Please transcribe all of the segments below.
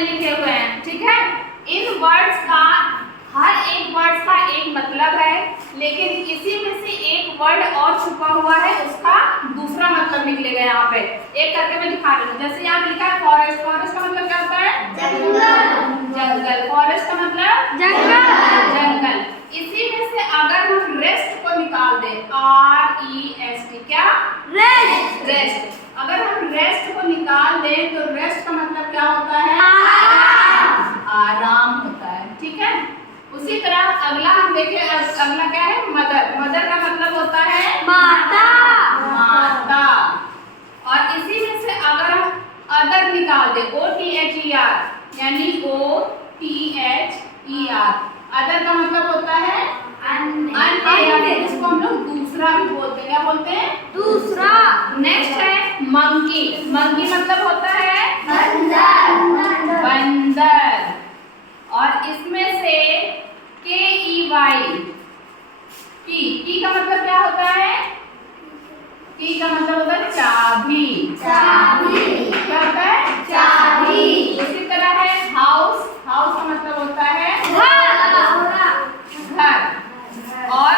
में लिखे हुए हैं, ठीक है। इन वर्ड्स का हर एक वर्ड्स का एक मतलब है, लेकिन इसी में से एक वर्ड और छुपा हुआ है, उसका दूसरा मतलब निकलेगा यहाँ पे। एक करके मैं दिखा रही हूँ। जैसे यहाँ लिखा है फॉरेस्ट, फॉरेस्ट का मतलब क्या होता है? जंगल। जंगल, फॉरेस्ट का मतलब जंगल। जंगल। इसी में से अगर हम रेस्ट को निकाल दें, REST, क्या? रेस्ट। रेस्ट। अगर हम रेस्ट को निकाल दें तो रेस्ट का मतलब क्या होता है? आराम होता है, ठीक है। उसी तरह अगला हम देखें, अगला क्या है? मदर। मदर का मतलब होता है माता। माता। और इसी में से अगर हम अदर निकाल दें, OTHER, यानी OTHER, अदर का मतलब होता है अन्य, इसको हम लोग दूसरा भी बोलते हैं। क्या बोलते हैं? दूसरा। नेक्स्ट है मंकी। मंकी मतलब होता है बंदर। बंदर। और इसमें से KEY, की का मतलब क्या होता है? की का मतलब होता है चाबी। चाबी। क्या होता है? चाबी। इसी तरह है हाउस। हाउस का मतलब होता है घर। घर। और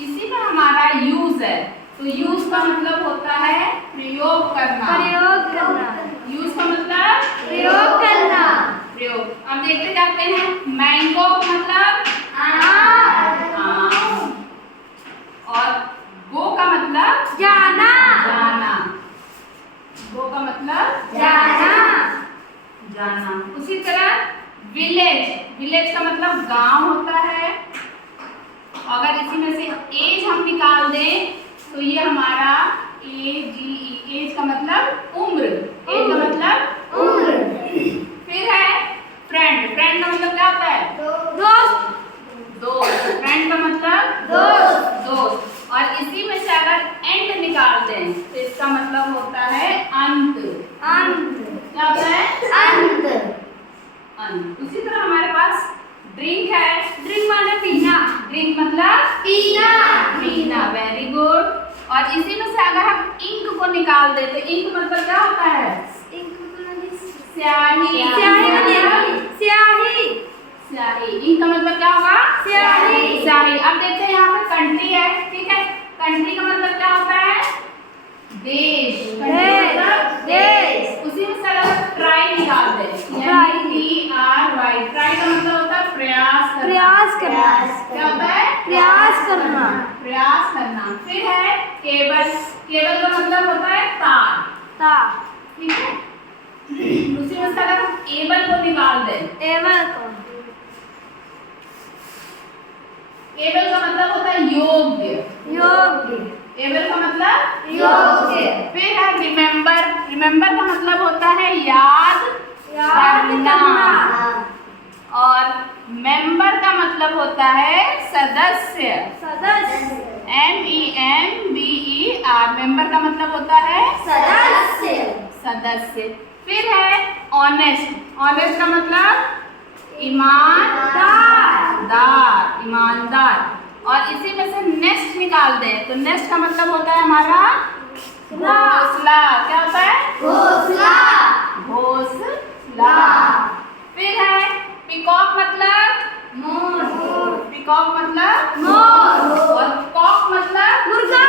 इसी में हमारा यूज है, तो यूज का मतलब होता है प्रयोग करना। प्रयोग करना। यूज का मतलब प्रयोग करना। प्रयोग। अब देखते जाते हैं। मैंगो मतलब आम। और गो का मतलब जाना। जाना। गो का मतलब जाना। जाना। उसी तरह विलेज। विलेज का मतलब गांव होता है। अगर इसी में से एज हम निकाल दें तो ये हमारा AGE, एज का मतलब उम्र। एज का मतलब उम्र। फिर है फ्रेंड। फ्रेंड का मतलब क्या होता है? दोस्त। दोस्त। फ्रेंड का मतलब दोस्त। दोस्त। और इसी में से अगर एंड निकाल दें तो इसका मतलब होता है अंत। अंत। क्या होता है? अंत। अंत। उसी तरह हमारे पास ड्रिंक है। ड्रिंक माने पीना। ड्रिंक मतलब पीना। पीना। Very good. और इसी में से अगर हम इंक को निकाल दें तो इंक मतलब क्या होता है? इंक मतलब स्याही। स्याही। स्याही। इंक का मतलब क्या होगा? स्याही। स्याही। अब देखते हैं यहाँ पे कंट्री है, ठीक है। कंट्री का मतलब क्या होता है? देश। देश। उसी में से अगर ट्राई निकाल दें, TRY, ट्राई का मतलब होता है प्रयास करना। प्रयास करना। क्या होता है? प्रयास करना। प्रयास करना। फिर है केबल। केबल का मतलब होता है तार। तार, ठीक है। उसी में से अगर हम एबल को निकाल दें, एबल को, एबल का मतलब होता है योग्य। योग्य। एबल का मतलब योग्य। फिर है रिमेंबर। रिमेंबर का मतलब होता है याद करना। और मेंबर का मतलब होता है सदस्य। सदस्य। MEMBER। मेंबर का मतलब होता है सदस्य। सदस्य। फिर है ऑनेस्ट। ऑनेस्ट का मतलब ईमानदार। दार, ईमानदार। और इसी में से नेस्ट निकाल दें तो नेस्ट का मतलब होता है हमारा घोंसला। क्या होता है? घोंसला। घोंसला। फिर है पिकॉक मतलब मोर। पिकॉक मतलब मोर। और कॉक मतलब मुर्गा।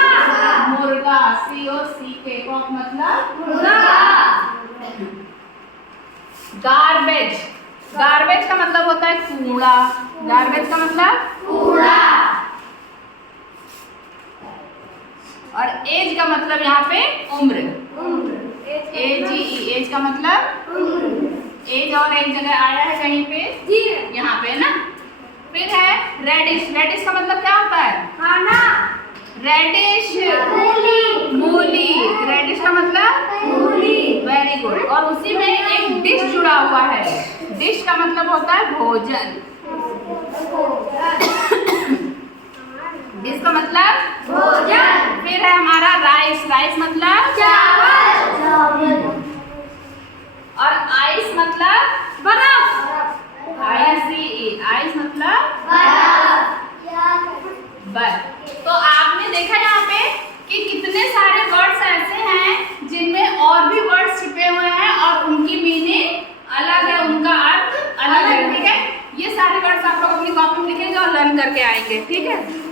मुर्गा। COCK। कॉक मतलब मुर्गा। गार्बेज। गार्बेज का मतलब होता है कूड़ा। गार्बेज का मतलब कूड़ा। और एज का मतलब यहाँ पे उम्र। AGE, एज का मतलब उम्र। एज और एक जगह आया है कहीं पे, यहाँ पे ना। फिर है रेडिश। रेडिश का मतलब क्या होता है? खाना। रेडिश मूली। मूली। रेडिश का मतलब मूली। Very good. और उसी में एक डिश जुड़ा हुआ है। डिश का मतलब होता है भोजन। डिश का मतलब भोजन। फिर है हमारा राइस। राइस मतलब चावल। और आइस मतलब बर्फ। ICE, आइस मतलब बर्फ। तो आपने देखा यहाँ पे कि कितने सारे वर्ड्स ऐसे हैं जिनमें और भी वर्ड्स छिपे हुए हैं और उनकी मीनिंग अलग है, उनका लिखेंगे और लर्न करके आएंगे, ठीक है।